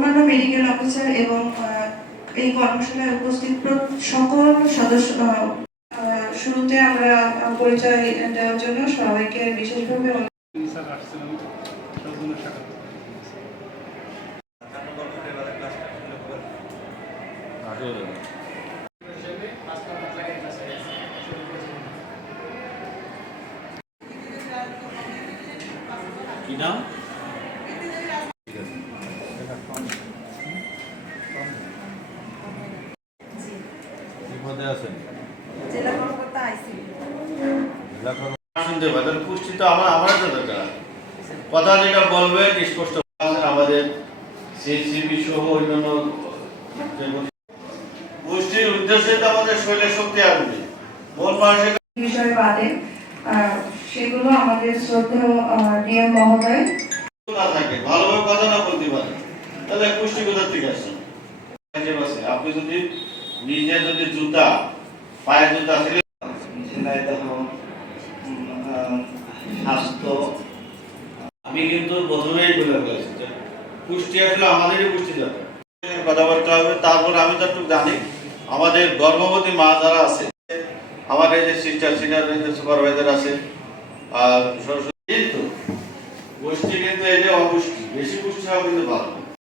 অন্যান্য medical officer এবং এই কর্মশালায় উপস্থিত সকল সদস্য, শুরুতে আমরা পরিচয় দেওয়ার জন্য সবাইকে বিশেষভাবে কি নাম? পুষ্টি তো আমার কথা যেটা বলবেন স্পষ্ট। আমাদের সিসিবি সহ অন্যান্য পুষ্টির উদ্দেশ্যে তো আমাদের শরীরে শক্তি আসবে, মন মানসিক বিষয় বাদে সেগুলো আমাদের শ্রদ্ধেয় ডিএম মহোদয় না থাকে, ভালোভাবে কথা না বলতে পারে, তাহলে পুষ্টি কোথা থেকে আসে? আপনি যদি নিজে যদি জুতা পায়ে জুতা স্বাস্থ্য, আমি কিন্তু প্রথমেই বলে ফেলেছি যে পুষ্টি আসলে আমাদেরই পুষ্টি দরকার, কথাবার্তা হবে। তারপর আমি তো একটু জানি আমাদের গর্ভবতী মা যারা আছে, আমার এই যে সিস্টার সিনিয়র সুপারভাইজার আছে, আর কিন্তু পুষ্টি কিন্তু এই যে অপুষ্টি, বেশি পুষ্টি হওয়া কিন্তু ভালো।